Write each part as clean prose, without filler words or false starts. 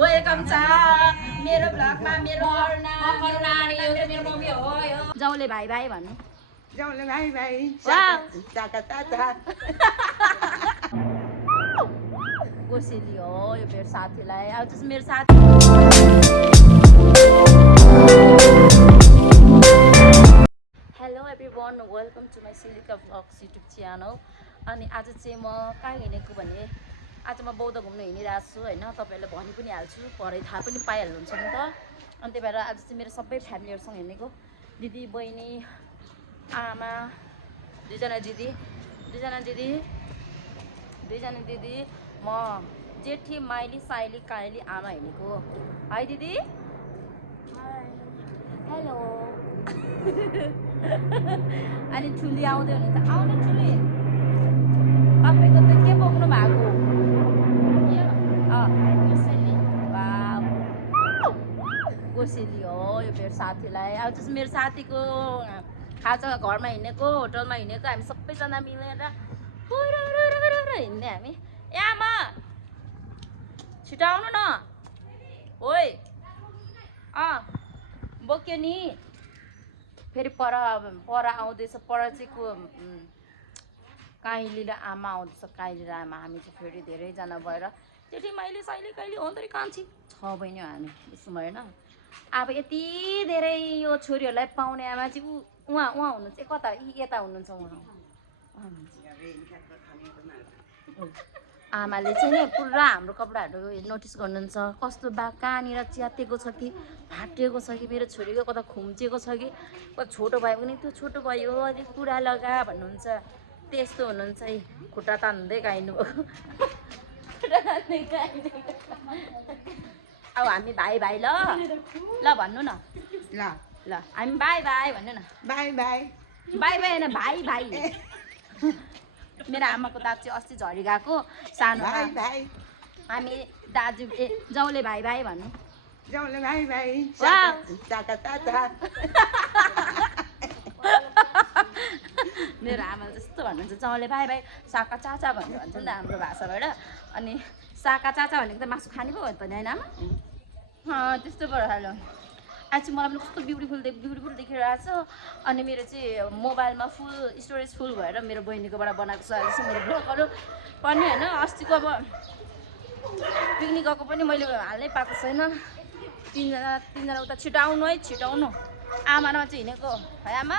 welcome छ मेरो ब्लगमा मेरो करुणा मेरो मम्मी हो यो जाउले भाइ भाइ भन्नु जाउले भाइ भाइ चाका चाचा कोसेली हो यो मेरो साथीलाई अब चाहिँ मेरो साथी hello everyone welcome to my Silika vlogs YouTube channel अनि आज चाहिँ म कहाँ हिँडेको भने आज म बौद्ध घुम्न हिँडिरहेको छु होइन तपाईँहरूले भनि पनि हाल्छु भरे थाहा पनि पाइहाल्नुहुन्छ नि त अनि त्यही भएर आज चाहिँ मेरो सबै फ्यामिलीहरूसँग हिँडेको दिदी बहिनी आमा दुईजना दिदी म जेठी माइली साइली काइली आमा हिँडेको है दिदी हेलो अनि ठुली आउँदै हुनुहुन्छ आउनु ठुली तपाईँको त के बोक्नु भएको कोसेली हो यो मेरो साथीलाई अब चाहिँ मेरो साथीको खाजा घरमा हिँडेको होटलमा हिँडेको हामी सबैजना मिलेर हिँड्ने हामी ए आमा छिटो आउनु न ओइ बोक्यो नि फेरि पर आउँदैछ पर चाहिँ को काइली र आमा आउँदैछ काइली र आमा हामी चाहिँ फेरि धेरैजना भएर जेठी माइली साइली कहिले आउँदै कान्छी छ बहिनी हामी यसो भएन अब यति धेरै यो छोरीहरूलाई पाउने आमा चाहिँ उहाँ हुनुहुन्छ कता यता हुनुहुन्छ उहाँ आमाले चाहिँ नि पुरा हाम्रो कपडाहरू नोटिस गर्नुहुन्छ कस्तो कहाँनिर च्यातेको छ कि फाटेको छ कि मेरो छोरीको कता खुम्चेको छ कि कता छोटो भयो भने त्यो छोटो भयो अलिक पुरा लगा भन्नुहुन्छ त्यस्तो हुनुहुन्छ है खुट्टा तान्दै गाइनु अब हामी भाइ भाइ ल भन्नु न ल हामी बाई बाई भन्नु न बाई बाई बाई बाई होइन भाइ भाइ मेरो आमाको दाँत चाहिँ अस्ति झरी गएको सानो भाइ हामी दाजु जाउले भाइ भाइ भन्नु जाउले भाइ भाइ चाका चाचा मेरो आमाले त्यस्तो भन्नुहुन्छ जाउले भाइ भाइ साका चाचा भन्नु भन्छ नि त हाम्रो भाषाबाट अनि साका चाचा भनेको त मासु खाने पो हो त नि होइन आमा त्यस्तो भइहाल्यो आज चाहिँ मलाई पनि कस्तो ब्युटिफुल देखिरहेको छ अनि मेरो चाहिँ मोबाइलमा फुल स्टोरेज फुल भएर मेरो बहिनीकोबाट बनाएको छ अहिले चाहिँ मेरो ब्लगहरू पनि होइन अस्तिको अब पिकनिक गएको पनि मैले हाल्नै पाएको छैन तिनजना उता छिटो आउनु है छिटो आउनु आमा र चाहिँ हिँडेको है आमा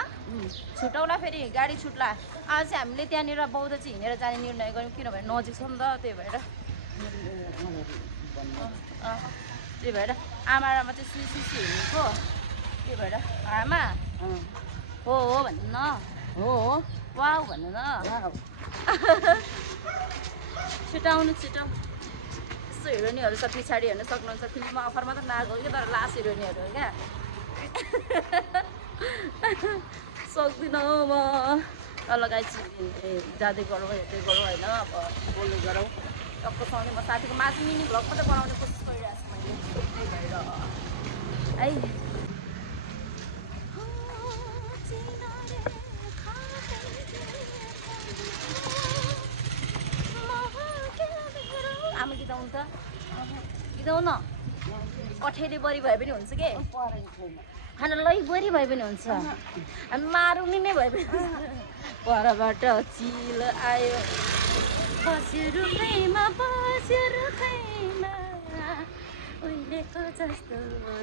छुट्याउला फेरि गाडी छुट्ला आज चाहिँ हामीले त्यहाँनिर बौद्ध चाहिँ हिँडेर जाने निर्णय गऱ्यौँ किनभने नजिक छ नि त त्यही भएर आमा र म चाहिँ सुसी हिँडेको त्यही भएर आमा हो भन्नु न हो वाउ भन्नु न छिटो आउनु छिटो यस्तो हिरोइनहरू छ पछाडि हेर्नु सक्नुहुन्छ फिल्ममा अफरमा त नआएको कि तर लास्ट हिरोइनहरू हो क्या सक्दिनँ म तल गाई जाँदै गरौँ हेर्दै गरौँ होइन अब बोल्दै गरौँ टक्कसँगले म साथीको मासु मिनी भ्लग मात्रै बनाउने कोसिस गरिरहेको छु मैले त्यही भएर है आमा गीत आउनु त गीत आउन कठेरी बरी भए पनि हुन्छ के खाना लै बरी भए पनि हुन्छ मारुनी नै भए पनि परबाट चिल आयो बस्यो रुखैमा उहिलेको जस्तो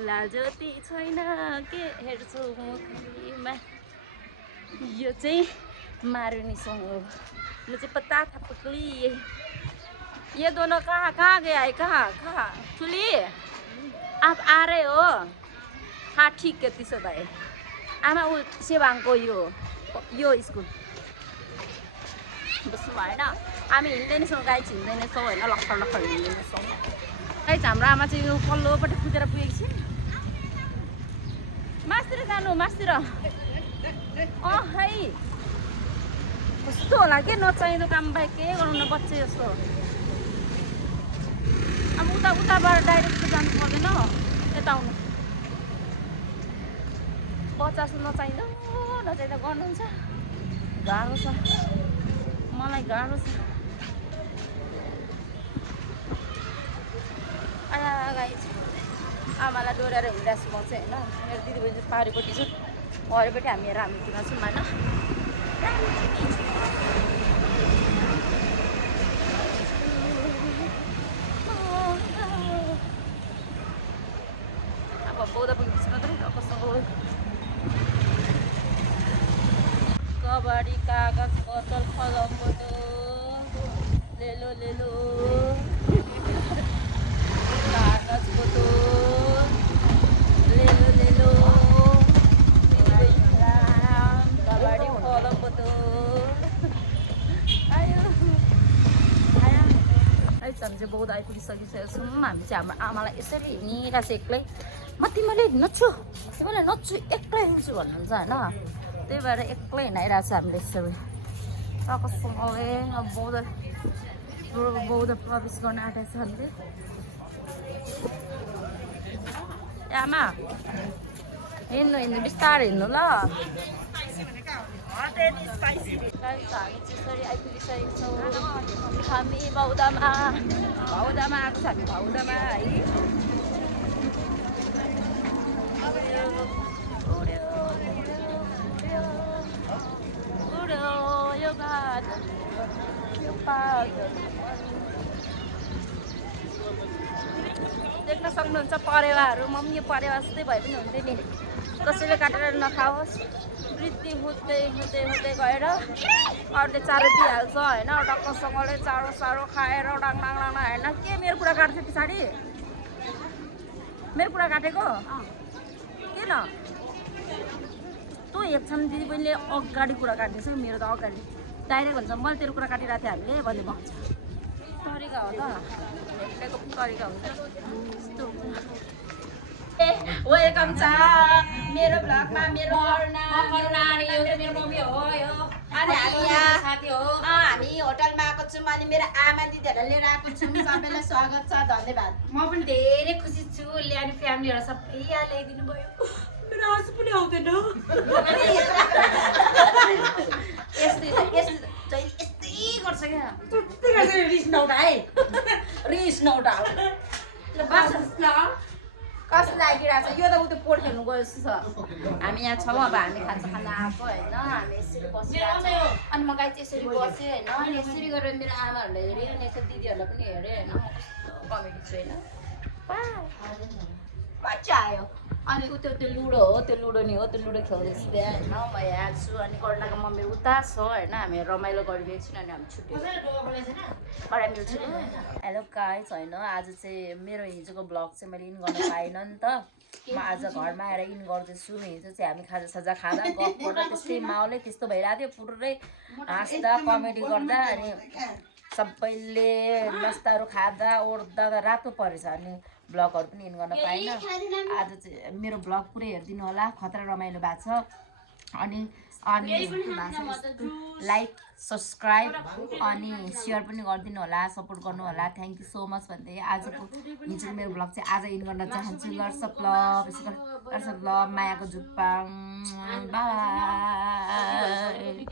लाजोती छैन के हेर्छु मुखमा यो चाहिँ मारुनी सङ हो म चाहिँ पता था पक्ली ये दोनों कहाँ गया है कहाँ ठुली आप आ रहे हो हाँ ठीक है त्यसो भए आमा ऊ सेवाङको यो स्कुल बस्नु भएन हामी हिँड्दैनछौँ गाई हिँड्दैनछौँ होइन लखर हिँड्दैनछौँ गाई हाम्रो आमा चाहिँ यो पल्लोपट्टि कुदेर पुगेको छ मासतिर जानु मासतिर है कस्तो होला के नचाहिँदो काम बाहेक के गराउनु बच्चे जस्तो अब उताबाट डाइरेक्ट जानु पर्दैन यता आउनु बच्चा जस्तो नचाहिँदो गर्नुहुन्छ गाह्रो छ मलाई गाह्रो छ आमालाई डोरेर हिँडिरहेको छु म चाहिँ होइन मेरो दिदीबहिनी चाहिँ पारिपट्टि छु अरूपट्टि हामी रामीतिर छौँ होइन अब बौद्ध पुगेपछि मात्रै कस्तो कबड्डी कागज बोतल कलम लेलो लेलो कागज बोतल लेलो लेलो कबड्डी कलम बोतल आयो है हामी चाहिँ बौद्ध आइपुगिसकेको छौँ हामी चाहिँ हाम्रो आमालाई यसरी हिँडिरहेको छ एक्लै म तिमीले नच्छु एक्लै हिँड्छु भन्नुहुन्छ होइन त्यही भएर एक्लै हिँडाइरहेको छ हामीले यसरी टक्कसँगले अब बौद्ध प्रवेश गर्न आँटेको छ हामीले ए आमा हिँड्नु बिस्तारै हिँड्नु ल हामी चाहिँ यसरी आइपुगिसकेको छौँ हामी बौद्धमा आएको छ हामी बौद्धमा है देख्न सक्नुहुन्छ परेवाहरू म पनि यो परेवा जस्तै भए पनि हुन्थ्यो नि कसैले काटेर नखाओस् वृद्धि हुँदै गएर अरूले चारो दिइहाल्छ होइन डक्कसँगले चारो खाएर डाङ होइन के मेरो कुरा काट्थ्यो पछाडि मेरो कुरा काटेको किन तँ एकछिन दिदीबहिनीले अगाडि कुरा काट्दैछ मेरो त अगाडि डाइरेक्ट हुन्छ मैले तेरो कुरा काटिरहेको थिएँ हामीले भन्ने भन्छ तरिका हो त भेट्नेको पनि तरिका हुन्छ यस्तो वेलकम छ मेरो भ्लगमा मेरो करुणा मेरो मम्मी हो यो अनि हामी साथी हो हामी होटलमा आएको छौँ अनि मेरो आमा दिदीहरूलाई लिएर आएको छौँ सबैलाई स्वागत छ धन्यवाद म पनि धेरै खुसी छु ल्याएर फ्यामिलीहरू सबै यहाँ ल्याइदिनु भयो मेरो आँसु पनि आउँदैन यस्तै गर्छ क्या रिस नउठा कस्तो लागिरहेको छ यो त उ त्यो पोल खेल्नु गयो जस्तो छ हामी यहाँ छौँ अब हामी खाना आएको होइन हामी यसरी बसिरहेको छौँ अनि म गाई चाहिँ यसरी बसेँ होइन अनि यसरी गरेर मेरो आमाहरूले हेऱ्यो अनि यसो दिदीहरूलाई पनि हेऱ्यो होइन म कस्तो कमेडी छु होइन मजा आयो अनि उ त्यो लुडो हो त्यो लुडो नि हो त्यो लुडो खेल्दैछु त्यहाँ होइन म यहाँ छु अनि करुणाको मम्मी उता छ होइन हामी रमाइलो गरिरहेको छौँ अनि हामी छुट्यो बडा मिल्छु हेलो गाइस होइन आज चाहिँ मेरो हिजोको ब्लग चाहिँ मैले इन गर्न पाइनँ नि त म आज घरमा आएर इन गर्दैछु हिजो चाहिँ हामी खाजासाजा खाँदा गफ गर्दा त्यस्तै माहौलै त्यस्तो भइरहेको थियो पुरै हाँस्दा कमेडी गर्दा अनि सबैले नास्ताहरू खाँदा ओर्दा रातो परेछ अनि ब्लगहरू पनि इन गर्न पाइनँ आज चाहिँ मेरो ब्लग पुरै हेरिदिनु होला खतरा रमाइलो भएको छ अनि लाइक सब्सक्राइब अनि सेयर पनि गरिदिनु होला सपोर्ट गर्नु होला थ्याङ्क यू सो मच भन्दै आजको हिजो मेरो ब्लग चाहिँ आज इन गर्न चाहन्छु लट्स अफ लभ मायाको जुप्पा बाई